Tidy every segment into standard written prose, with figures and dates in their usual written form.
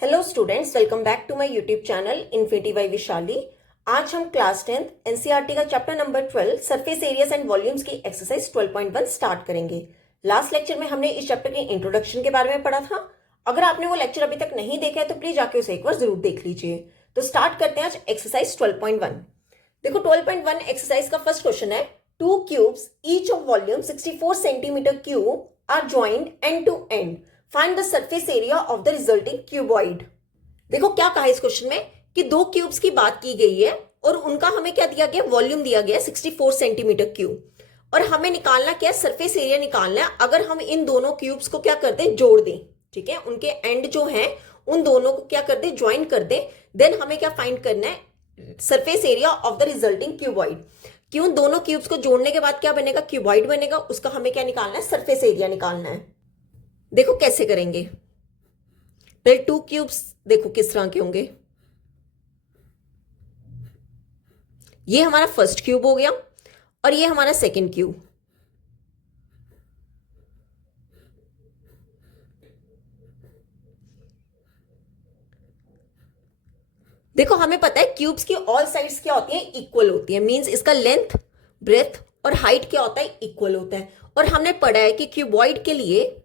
Hello students, welcome back to my YouTube channel infinity by Vishali. आज हम class 10th NCERT का chapter number 12 surface areas and volumes की exercise 12.1 start करेंगे। Last lecture में हमने इस चैप्टर के इंट्रोडक्शन के बारे में पढ़ा था। अगर आपने वो लेक्चर अभी तक नहीं देखा है तो प्लीज जाके उसे एक बार जरूर देख लीजिए। तो स्टार्ट करते हैं आज एक्सरसाइज 12.1। देखो 12.1 एक्सरसाइज का फर्स्ट क्वेश्चन है, two cubes each of volume 64 centimetre cube are joint end to end, find the surface area of the resulting cuboid. देखो क्या कहा इस क्वेश्चन में कि दो क्यूब्स की बात की गई है और उनका हमें क्या दिया गया, वॉल्यूम दिया गया 64 सेंटीमीटर क्यूब, और हमें निकालना क्या, सरफेस एरिया निकालना है। अगर हम इन दोनों क्यूब्स को क्या कर दें, जोड़ दें, ठीक है, उनके एंड जो है उन दोनों को क्या कर दें, ज्वाइन कर दें, देन हमें क्या फाइंड करना है, surface area of the resulting cuboid. क्यों, दोनों क्यूब्स को जोड़ने के बाद क्या बनेगा, क्यूबॉइड बनेगा, उसका हमें क्या निकालना है, सरफेस एरिया निकालना है। देखो कैसे करेंगे, पहले टू क्यूब्स देखो किस तरह के होंगे। ये हमारा फर्स्ट क्यूब हो गया और ये हमारा सेकंड क्यूब। देखो हमें पता है क्यूब्स की ऑल साइड्स क्या होती हैं, इक्वल होती है, मींस इसका लेंथ, ब्रेथ और हाइट क्या होता है, इक्वल होता है। और हमने पढ़ा है कि क्यूबॉइड के लिए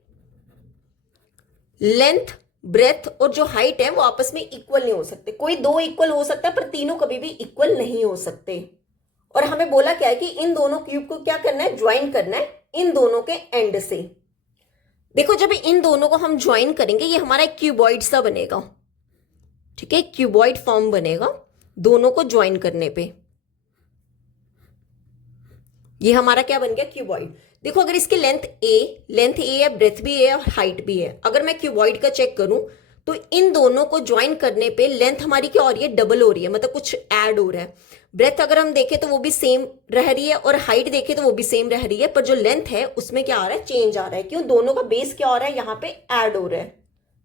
लेंथ, ब्रेथ और जो हाइट है वो आपस में इक्वल नहीं हो सकते। कोई दो इक्वल हो सकता है पर तीनों कभी भी इक्वल नहीं हो सकते। और हमें बोला क्या है कि इन दोनों क्यूब को क्या करना है, ज्वाइन करना है इन दोनों के एंड से। देखो जब इन दोनों को हम ज्वाइन करेंगे ये हमारा एक क्यूबॉइड सा बनेगा, ठीक है, क्यूबॉइड फॉर्म बनेगा दोनों को ज्वाइन करने पे। ये हमारा क्या बन गया, क्यूबॉइड। देखो अगर इसकी लेंथ ए है, ब्रेथ भी है और हाइट भी है, अगर मैं क्यूबॉइड का चेक करूं तो इन दोनों को ज्वाइन करने पे लेंथ हमारी क्या हो रही है, डबल हो रही है, मतलब कुछ ऐड हो रहा है। ब्रेथ अगर हम देखें तो वो भी सेम रह रही है और हाइट देखें तो वो भी सेम रह रही है, पर जो लेंथ है उसमें क्या आ रहा है, चेंज आ रहा है। क्यों, दोनों का बेस क्या हो रहा है, यहाँ पे ऐड हो रहा है।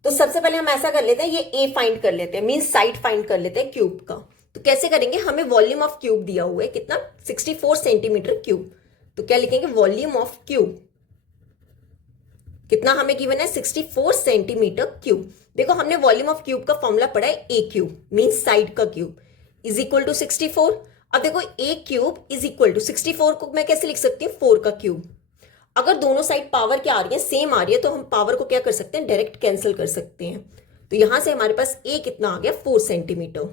तो सबसे पहले हम ऐसा कर लेते हैं, ये ए फाइंड कर लेते हैं, मीन्स साइड फाइंड कर लेते हैं क्यूब का। तो कैसे करेंगे, हमें वॉल्यूम ऑफ क्यूब दिया हुआ है कितना, 64 सेंटीमीटर क्यूब। तो क्या लिखेंगे, वॉल्यूम ऑफ क्यूब कितना हमें गिवन है, 64 सेंटीमीटर क्यूब। देखो हमने वॉल्यूम ऑफ क्यूब का फॉर्मूला पढ़ा है, ए क्यूब मींस साइड का क्यूब इज इक्वल टू 64। अब देखो ए क्यूब इज इक्वल टू 64 को मैं कैसे लिख सकती हूँ, 4 का क्यूब। अगर दोनों साइड पावर क्या आ रही है, सेम आ रही है, तो हम पावर को क्या कर सकते हैं, डायरेक्ट कैंसिल कर सकते हैं। तो यहां से हमारे पास ए कितना आ गया, 4 सेंटीमीटर,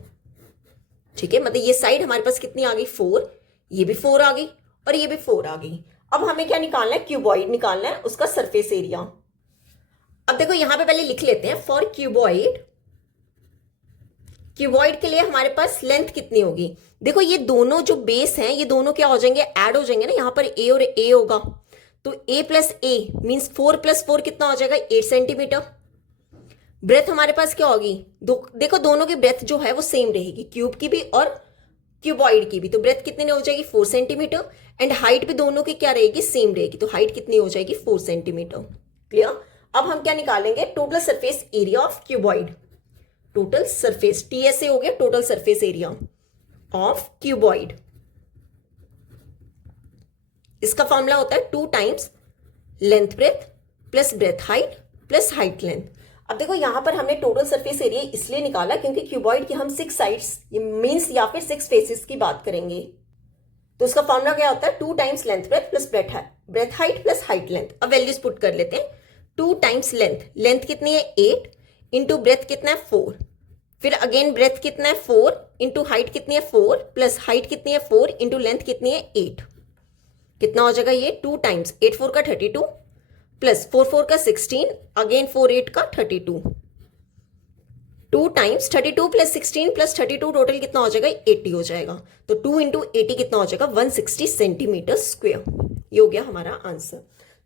ठीक है, मतलब ये साइड हमारे पास कितनी आ गई, 4, ये भी 4 आ गई और ये भी 4 आ गई। अब हमें क्या निकालना है, क्यूबॉइड निकालना है, उसका सरफेस एरिया। अब देखो यहां पे पहले लिख लेते हैं, फॉर क्यूबॉइड, क्यूबॉइड के लिए हमारे पास लेंथ कितनी होगी। देखो ये दोनों जो बेस हैं ये दोनों क्या हो जाएंगे, ऐड हो जाएंगे ना, यहां पर ए और ए होगा, तो ए प्लस ए मीन्स 4 प्लस 4 कितना हो जाएगा, 8 सेंटीमीटर। ब्रेथ हमारे पास क्या होगी, देखो दोनों की ब्रेथ जो है वो सेम रहेगी, क्यूब की भी और क्यूबॉइड की भी। तो ब्रेथ कितने हो जाएगी, 4 सेंटीमीटर, एंड हाइट भी दोनों की क्या रहेगी, सेम रहेगी, तो हाइट कितनी हो जाएगी, 4 सेंटीमीटर। क्लियर। अब हम क्या निकालेंगे, total surface area of cuboid, total surface, TSA हो गया, total surface area of cuboid. इसका फॉर्मूला होता है 2 times length breadth plus breadth height plus height length. अब देखो यहां पर हमने टोटल सरफेस एरिया इसलिए निकाला क्योंकि क्यूबॉइड की हम 6 साइड्स मींस या फिर 6 फेसेस की बात करेंगे। तो उसका फॉर्मूला क्या होता है, 2 times length breadth plus breadth height plus height length. अब वैल्यूज पुट कर लेते हैं, 2 टाइम्स लेंथ कितनी है 8, इंटू ब्रेथ कितना है 4, फिर अगेन ब्रेथ कितना है 4, इंटू हाइट कितनी है 4, प्लस हाइट कितनी है 4, इंटू लेंथ कितनी है 8। कितना हो जाएगा ये, 2 टाइम्स 8 4 का 32 प्लस 4 4 का 16, अगेन 4 8 का 32, 2 टाइम्स 32 प्लस 16 प्लस 32 टोटल कितना हो जाएगा, 80 हो जाएगा। तो 2 इंटू 80 कितना हो जाएगा, 160 सेंटीमीटर स्क्वायर। ये हो गया हमारा आंसर।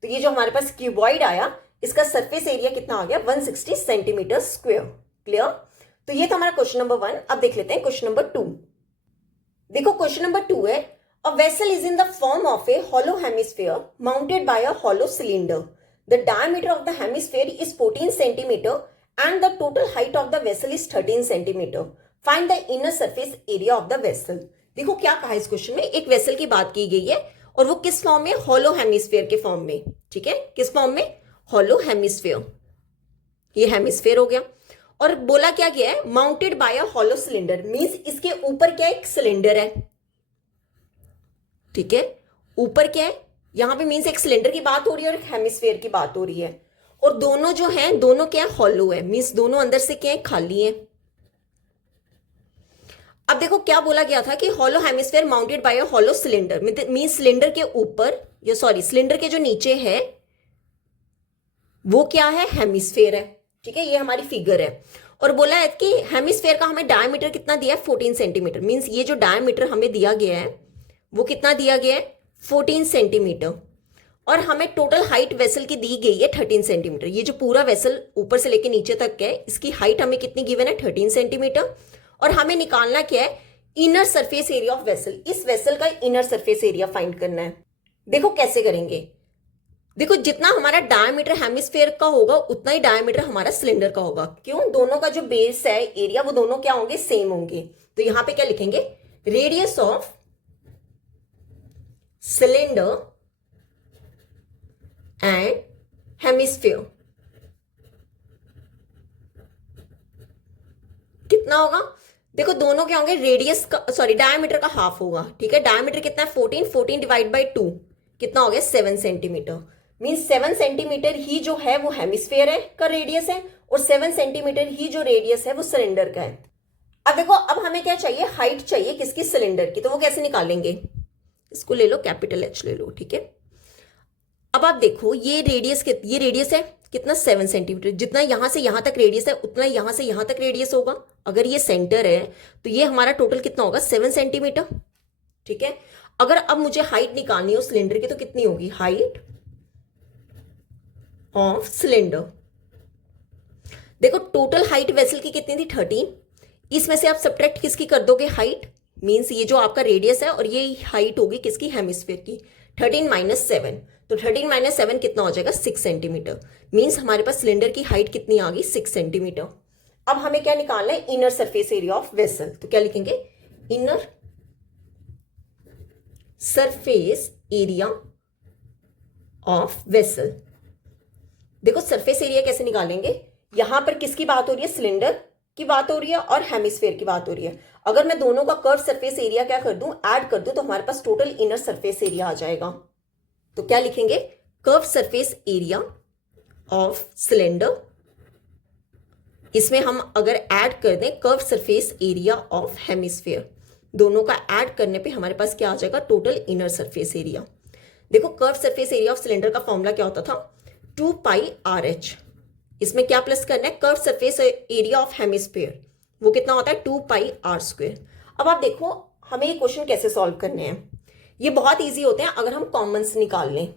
तो ये जो हमारे पास क्यूबॉइड आया इसका सरफेस एरिया कितना आ गया, 160 सेंटीमीटर स्क्वायर। क्लियर। तो ये था हमारा क्वेश्चन नंबर 1। अब देख लेते हैं क्वेश्चन नंबर 2। देखो क्वेश्चन नंबर 2 है, a vessel is in the form of a hollow hemisphere mounted by a hollow cylinder. The diameter of the hemisphere is 14 centimeter and the total height of the vessel is 13 centimeter. Find the inner surface area of the vessel. देखो क्या कहा इस question में, एक vessel की बात की गई है और वो किस फॉर्म में, हॉलो हेमिस्फेयर के फॉर्म में, ठीक है, किस फॉर्म में, हॉलो हेमिस्फेयर। ये हेमिस्फेयर हो गया और बोला क्या गया है, mounted by a hollow cylinder, means इसके ऊपर क्या है, एक सिलेंडर है, ठीक है, ऊपर क्या है, यहां पे मींस एक सिलेंडर की बात हो रही है और एक हेमिस्फेयर की बात हो रही है, और दोनों जो है दोनों क्या है, हॉलो है, मींस दोनों अंदर से क्या है, खाली है। अब देखो क्या बोला गया था कि hollow hemisphere mounted by a hollow cylinder, means cylinder के ऊपर, या सॉरी सिलेंडर के जो नीचे है वो क्या है, हेमिस्फेयर है, ठीक है, ये हमारी फिगर है। और बोला है कि हेमिस्फेयर का हमें डायमीटर कितना दिया है, 14 सेंटीमीटर, मींस ये जो डायमीटर हमें दिया गया है वो कितना दिया गया है, 14 सेंटीमीटर, और हमें टोटल हाइट वेसल की दी गई है 13 सेंटीमीटर। ये जो पूरा वेसल ऊपर से लेके नीचे तक है, इसकी हाइट हमें कितनी गिवन है, 13 सेंटीमीटर, और हमें निकालना क्या है, inner surface area of vessel, इस वेसल का इनर सरफेस एरिया फाइंड करना है। देखो कैसे करेंगे, देखो जितना हमारा डायमीटर हेमिस्फेयर का होगा उतना ही डायमीटर हमारा सिलेंडर का होगा, क्यों, दोनों का जो बेस है एरिया वो दोनों क्या होंगे, सेम होंगे। तो यहां पे क्या लिखेंगे, radius of cylinder and hemisphere कितना होगा, देखो दोनों क्या होंगे, रेडियस का सॉरी डायमीटर का हाफ होगा, ठीक है, डायमीटर कितना है 14 डिवाइड बाई 2 कितना हो गया, 7 सेंटीमीटर, मीन्स 7 सेंटीमीटर ही जो है वो हेमिस्फेयर है का रेडियस है, और 7 सेंटीमीटर ही जो रेडियस है वो सिलेंडर का है। अब देखो अब हमें क्या चाहिए, हाइट चाहिए किसकी, सिलेंडर की, तो वो कैसे निकालेंगे, इसको ले लो, कैपिटल एच ले लो, ठीक है। अब आप देखो ये रेडियस है कितना, 7 सेंटीमीटर, जितना यहां से यहां तक रेडियस है उतना यहां से यहां तक रेडियस होगा, अगर ये सेंटर है तो ये हमारा टोटल कितना होगा, 7 सेंटीमीटर, ठीक है। अगर अब मुझे हाइट निकालनी हो सिलेंडर की तो कितनी होगी, हाइट ऑफ सिलेंडर, देखो टोटल हाइट वेसल की कितनी थी, 13, इसमें से आप सब्ट्रैक्ट किसकी कर दोगे, हाइट, मींस ये जो आपका रेडियस है और ये हाइट होगी किसकी, हेमिस्फेयर की, 13 माइनस 7, तो 13 माइनस 7 कितना हो जाएगा, 6 सेंटीमीटर, मींस हमारे पास सिलेंडर की हाइट कितनी आ गई, 6 सेंटीमीटर। अब हमें क्या निकालना है, inner surface area of vessel, तो क्या लिखेंगे, inner surface area of vessel. देखो सरफेस एरिया कैसे निकालेंगे, यहां पर किसकी बात हो रही है, सिलेंडर की बात हो रही है और हेमिस्फेयर की बात हो रही है। अगर मैं दोनों का कर्व सरफेस एरिया क्या कर दूं, ऐड कर दूं, तो हमारे पास टोटल इनर सरफेस एरिया आ जाएगा। तो क्या लिखेंगे, curve surface area of cylinder, इसमें हम अगर ऐड कर दें curve surface area of hemisphere, दोनों का ऐड करने पे हमारे पास क्या आ जाएगा, टोटल इनर सरफेस एरिया। देखो curve surface area of cylinder का फॉर्मूला क्या होता था, 2 पाई आर एच, इसमें क्या प्लस करना है, curve surface area of hemisphere, वो कितना होता है 2 पाई आर स्क्वायर। अब आप देखो हमें ये क्वेश्चन कैसे सॉल्व करने हैं, ये बहुत इजी होते हैं अगर हम कॉमन्स निकाल लें।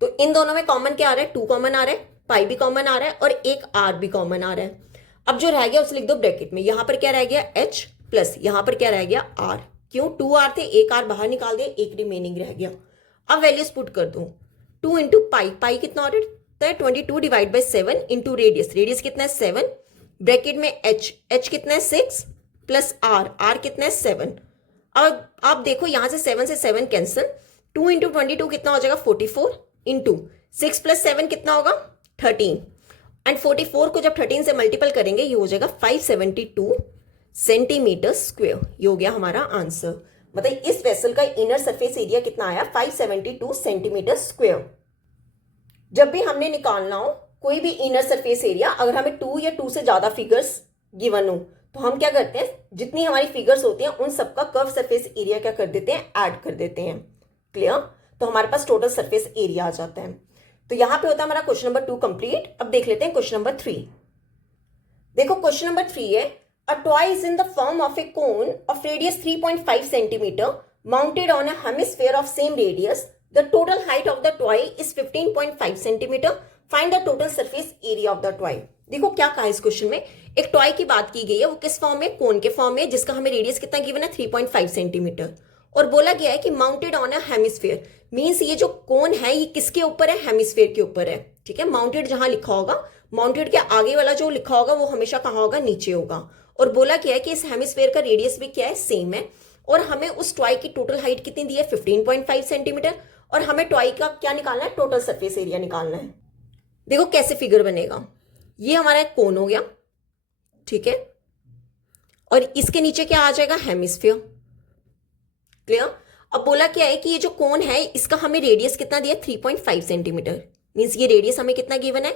तो इन दोनों में कॉमन क्या आ रहा है, 2 कॉमन आ रहा है, पाई भी कॉमन आ रहा है और एक आर भी कॉमन आ रहा है। अब जो रह गया उसे लिख दो ब्रैकेट में, यहां पर क्या रह गया एच प्लस यहां पर क्या रह गया आर, क्यों 2 आर थे, एक आर बाहर निकाल दिया, एक रिमेनिंग रह गया। अब वैल्यूज पुट कर दो, 2 इंटू पाई, पाई कितना हो रहा है 22 divide by 7 into radius, radius कितना है 7, ब्रैकेट में एच, एच कितना है 6 प्लस आर, आर कितना है 7। अब आप देखो यहां से 7 से 7 कैंसिल, 2 इंटू 22 कितना हो जाएगा 44 इंटू 6 प्लस 7 कितना होगा 13, एंड 44 को जब 13 से मल्टीपल करेंगे ये हो जाएगा 572 सेंटीमीटर स्क्वायर, ये हो गया हमारा आंसर। मतलब इस वेसल का इनर सरफेस एरिया कितना आया 572 सेंटीमीटर स्क्वायर। जब भी हमने निकालना हो कोई भी इनर सरफेस एरिया, अगर हमें 2 या 2 से ज्यादा फिगर्स गिवन हो तो हम क्या करते हैं, जितनी हमारी फिगर्स होती हैं उन सबका कर्व सरफेस एरिया क्या कर देते हैं, ऐड कर देते हैं। क्लियर, तो हमारे पास टोटल सरफेस एरिया आ जाता है। तो यहां पे होता है हमारा क्वेश्चन नंबर 2 कंप्लीट। अब देख लेते हैं क्वेश्चन नंबर 3। देखो क्वेश्चन नंबर 3 है, a toy is in the form of A cone of radius 3.5 centimetre mounted on a hemisphere of same radius, the total height of the toy is 15.5 centimetre, find the total surface area of the toy. देखो क्या कहा इस question में, एक toy की बात की गई है, वो किस फॉर्म में, कोन के फॉर्म में, जिसका हमें रेडियस कितना गिवन है 3.5 सेंटीमीटर, और बोला गया है कि mounted on a hemisphere, means ये जो कोन है ये किसके ऊपर है, हेमिस्फीयर के ऊपर है। ठीक है, माउंटेड जहां लिखा होगा, माउंटेड के आगे वाला जो लिखा होगा वो हमेशा कहां होगा, नीचे होगा। और बोला क्या है कि इस हेमिस्फीयर का रेडियस भी क्या है, सेम है, और हमें उस टॉय की टोटल हाइट कितनी दी है 15.5 सेंटीमीटर, और हमें टॉय का क्या निकालना है, टोटल सरफेस एरिया निकालना है। देखो कैसे फिगर बनेगा, ये हमारा एक कोन हो गया, ठीक है, और इसके नीचे क्या आ जाएगा, हेमिस्फीयर। क्लियर। अब बोला क्या है कि ये जो कोन है इसका हमें रेडियस कितना दिया, 3.5 सेंटीमीटर। मीन्स ये रेडियस हमें कितना गिवन है,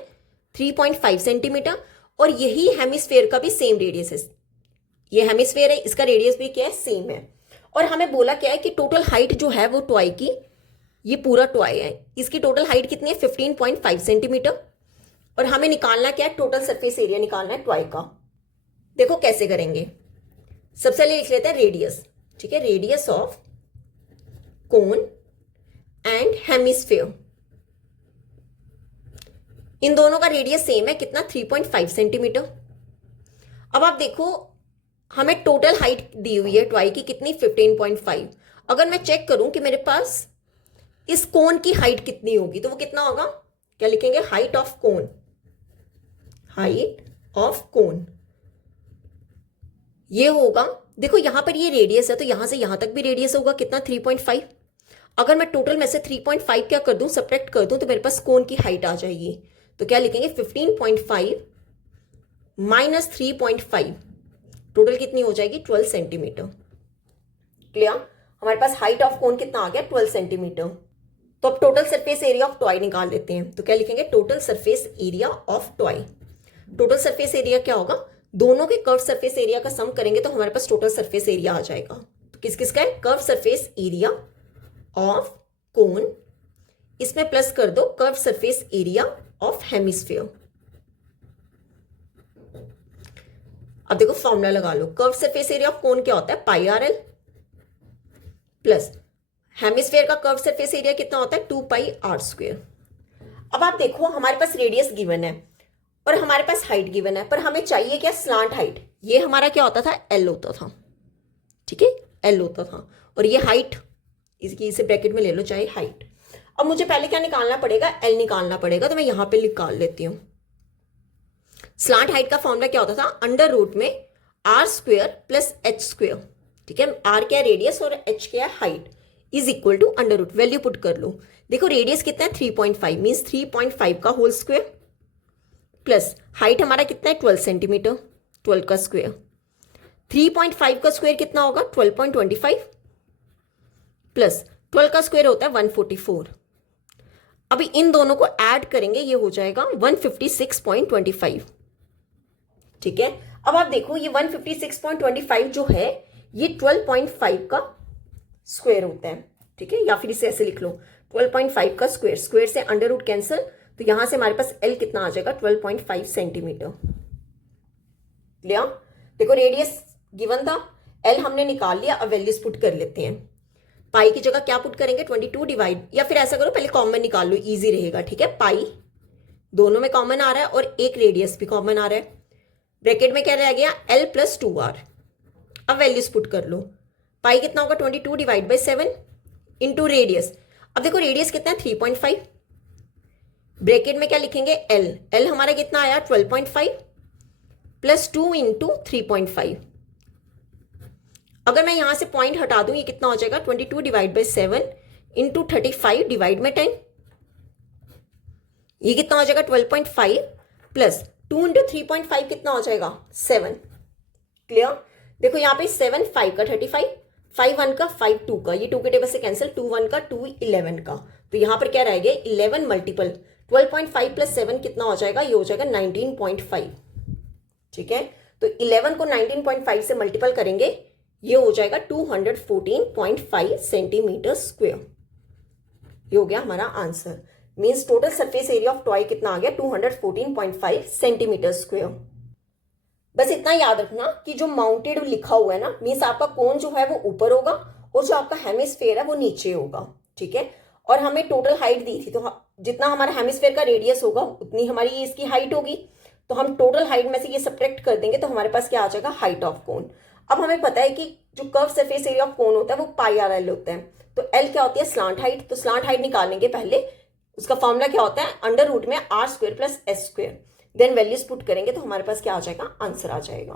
3.5 सेंटीमीटर, और यही हेमिस्फीयर का भी सेम रेडियस है। ये हेमिस्फीयर है, इसका रेडियस भी क्या है, सेम है। और हमें बोला क्या है कि टोटल हाइट जो है वो टॉय की, ये पूरा टॉय है, इसकी टोटल हाइट कितनी है, 15.5 सेंटीमीटर। और हमें निकालना क्या है, टोटल सरफेस एरिया निकालना है टॉय का। देखो कैसे करेंगे, सबसे पहले लिख लेते हैं रेडियस। ठीक है, radius of cone and hemisphere, इन दोनों का रेडियस सेम है, कितना, 3.5 सेंटीमीटर। अब आप देखो हमें टोटल हाइट दी हुई है टॉय की कितनी, 15.5। अगर मैं चेक करूं कि मेरे पास इस कोन की हाइट कितनी होगी तो वो कितना होगा, क्या लिखेंगे, height of cone, height of cone ये होगा। देखो यहां पर ये रेडियस है तो यहां से यहां तक भी रेडियस होगा, कितना, 3.5। अगर मैं टोटल में से 3.5 क्या कर दूं, सब्ट्रैक्ट कर दूं, तो मेरे पास कोन की हाइट आ जाएगी। तो क्या लिखेंगे, 15.5 माइनस 3.5, टोटल कितनी हो जाएगी, 12 सेंटीमीटर। क्लियर। हमारे पास हाइट ऑफ कोन कितना आ गया, 12 सेंटीमीटर। तो अब total surface area of toy निकाल लेते हैं। तो क्या लिखेंगे, total surface area of toy. Total surface area क्या होगा, दोनों के कर्व सरफेस एरिया का सम करेंगे तो हमारे पास टोटल सरफेस एरिया आ जाएगा। तो किस किस का है, curve surface area of cone, इसमें प्लस कर दो curve surface area of hemisphere. अब देखो फॉर्मूला लगा लो, curve surface area of cone क्या होता है, pi R L, plus hemisphere का कर्व सरफेस एरिया कितना होता है, 2 पाई आर स्क्वायर। अब आप देखो हमारे पास रेडियस गिवन है और हमारे पास हाइट गिवन है, पर हमें चाहिए क्या, स्लांट हाइट। ये हमारा क्या होता था, एल होता था। ठीक है, एल होता था, और ये हाइट, इसकी इसे ब्रैकेट में ले लो चाहे हाइट। अब मुझे पहले क्या निकालना पड़ेगा, एल निकालना पड़ेगा, तो मैं यहां पे निकाल लेती हूं। स्लांट हाइट का फॉर्मूला क्या होता था, अंडर रूट में R square plus H square. ठीक है, आर क्या है, रेडियस, और एच क्या है, height, is equal to under root, value put कर लो। देखो रेडियस कितना है, 3.5, मीन्स 3.5 का होल स्क्वायर, प्लस हाइट हमारा कितना है, 12 सेंटीमीटर, 12 का स्क्वायर। 3.5 का स्क्वायर कितना होगा, 12.25, प्लस 12 का स्क्वायर होता है 144। अभी इन दोनों को ऐड करेंगे, ये हो जाएगा 156.25। ठीक है, अब आप देखो ये 156.25 जो है ये 12.5 का स्क्वायर होता है। ठीक है, या फिर इसे ऐसे लिख लो, 12.5 का स्क्वायर, स्क्वायर से अंडर रूट कैंसिल, तो यहां से हमारे पास एल कितना आ जाएगा, 12.5 सेंटीमीटर। क्लियर। देखो रेडियस गिवन था, एल हमने निकाल लिया, अब वैल्यूज पुट कर लेते हैं। पाई की जगह क्या पुट करेंगे, 22 डिवाइड, या फिर ऐसा करो पहले कॉमन निकाल लो, इजी रहेगा। ठीक है, पाई दोनों में कॉमन आ रहा है और एक रेडियस भी कॉमन आ रहा है। ब्रैकेट में क्या रह गया, एल प्लस 2r। अब वैल्यूज पुट कर लो, पाई कितना होगा, 22 डिवाइड बाई 7 इंटू रेडियस। अब देखो रेडियस कितना है, 3.5। ब्रैकेट में क्या लिखेंगे, एल, एल हमारा कितना आया, 12.5 प्लस 2 इंटू 3.5। अगर मैं यहां से पॉइंट हटा दूं, ये कितना हो जाएगा, 22 डिवाइड बाई 7 इंटू 35 डिवाइड में 10, ये कितना हो जाएगा, 12.5 प्लस 2 इंटू 3.5 कितना हो जाएगा, 7। क्लियर। देखो यहाँ पे 7 5 का 35, 5 1 का 5 2 का, ये 2 के टेबल से कैंसिल, 2 1 का 2 11 का, तो यहां पर क्या रह गया, 11 मल्टीपल 12.5 प्लस 7 कितना हो जाएगा, ये हो जाएगा 19.5। ठीक है, तो 11 को 19.5 से मल्टीपल करेंगे, ये हो जाएगा 214.5 सेंटीमीटर स्क्वायर। ये हो गया हमारा answer. Means total surface area of toy कितना आ गया, 214.5 सेंटीमीटर स्क्वायर। बस इतना याद रखना कि जो माउंटेड लिखा हुआ है ना, मींस आपका कोन जो है वो ऊपर होगा और जो आपका हेमिस्फीयर है वो नीचे होगा। ठीक है, और हमें टोटल हाइट दी थी, तो जितना हमारा हेमिस्फीयर का रेडियस होगा उतनी हमारी इसकी हाइट होगी। तो हम टोटल हाइट में से ये सब्ट्रैक्ट कर देंगे तो हमारे पास क्या आ जाएगा, हाइट ऑफ कोन। अब हमें पता है कि जो कर्व सरफेस एरिया ऑफ कोन होता है वो पाई आर एल होता है, तो एल क्या होती है, स्लांट हाइट। तो स्लांट हाइट निकालेंगे पहले, उसका फॉर्मूला क्या होता है, अंडर रूट में R square plus S square, then values put करेंगे तो हमारे पास क्या आ जाएगा, आंसर आ जाएगा।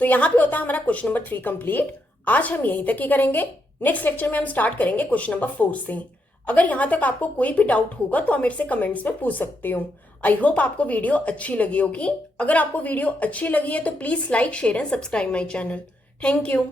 तो यहाँ पे होता है हमारा क्वेश्चन नंबर 3 कंप्लीट। आज हम यहीं तक ही करेंगे, नेक्स्ट लेक्चर में हम स्टार्ट करेंगे क्वेश्चन नंबर 4 से। अगर यहाँ तक आपको कोई भी डाउट होगा तो आप मेरे से कमेंट्स में पूछ सकते हो, आई होप आपको वीडियो अच्छी लगी होगी। अगर आपको वीडियो अच्छी लगी है तो please like share and subscribe my channel. Thank you.